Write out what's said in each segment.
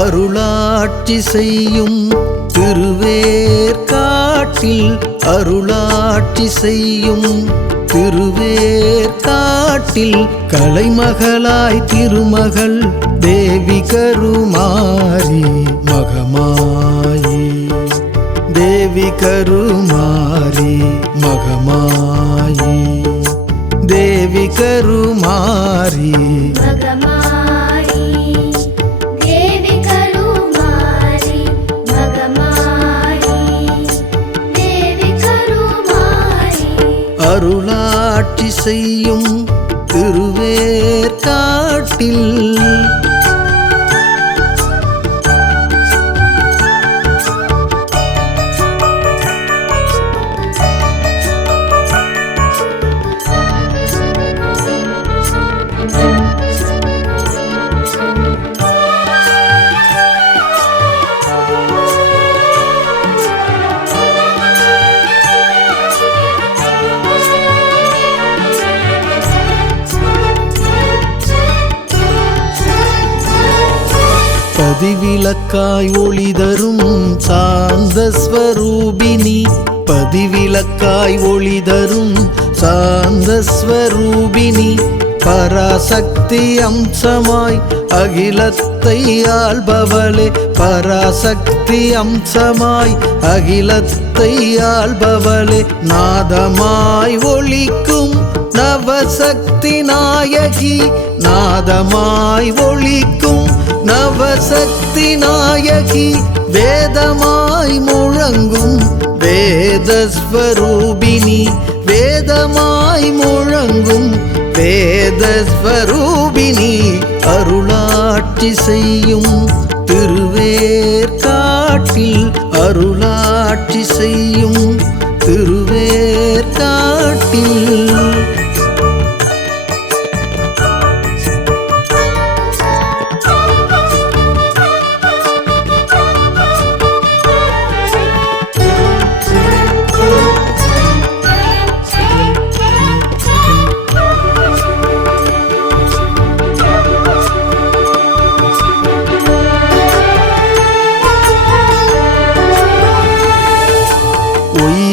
அருளாட்சி செய்யும் திருவேற்காட்டில் அருளாட்சி செய்யும் திருவேற்காட்டில் கலைமகளாய் திருமகள் தேவி கருமாரி மகமாயி தேவி கருமாரி மகமாயி தேவி கருமாரி அருளாட்சி செய்யும் திருவேற்காட்டில் பதிவிலக்காய் ஒளி தரும் சாந்த ஸ்வரூபினி பதிவிலக்காய் ஒளி தரும் சாந்த ஸ்வரூபினி பராசக்தி அம்சமாய் அகிலத்தை ஆள்பவளே பராசக்தி அம்சமாய் அகிலத்தை ஆள்பவளே நாதமாய் ஒளிக்கும் நவசக்தி நாயகி நாதமாய் ஒளிக்கும் நவசக்தி நாயகி வேதமாய் முழங்கும் வேதஸ்வரூபினி வேதமாய் முழங்கும் வேதஸ்வரூபினி அருளாட்சி செய்யும் திருவேற்காட்டில் அருளாட்சி செய்யும் திருவேற்காட்டில்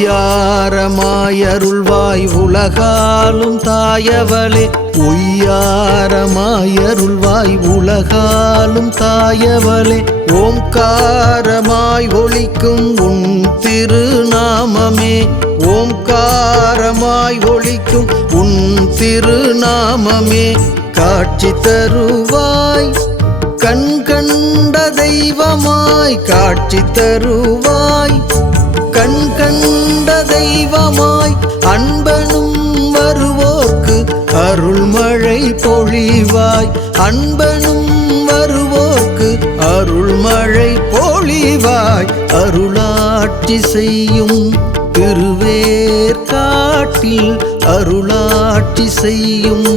ஒய்யாரமாய் அருள்வாய் உலகாலும் தாயவளே ஒய்யாரமாய் அருள்வாய் உலகாலும் தாயவளே ஓம்காரமாய் ஒலிக்கும் உன் திருநாமமே ஓம்காரமாய் ஒலிக்கும் உன் திருநாமமே காட்சி தருவாய் கண் கண்ட தெய்வமாய் காட்சி தருவாய் கண் கண்ட தெய்வமாய் அன்பனும் வருவோர்க்கு அருள்மழை பொழிவாய் அன்பனும் வருவோர்க்கு அருள்மழை பொழிவாய் அருளாட்சி செய்யும் திருவேற்காட்டில் அருளாட்சி செய்யும்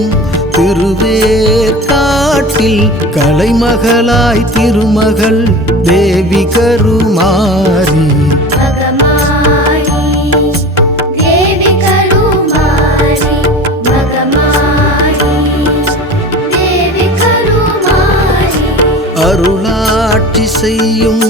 திருவேற்காட்டில் கலைமகளாய் திருமகள் தேவி கருமாரி அருளாட்சி செய்யும்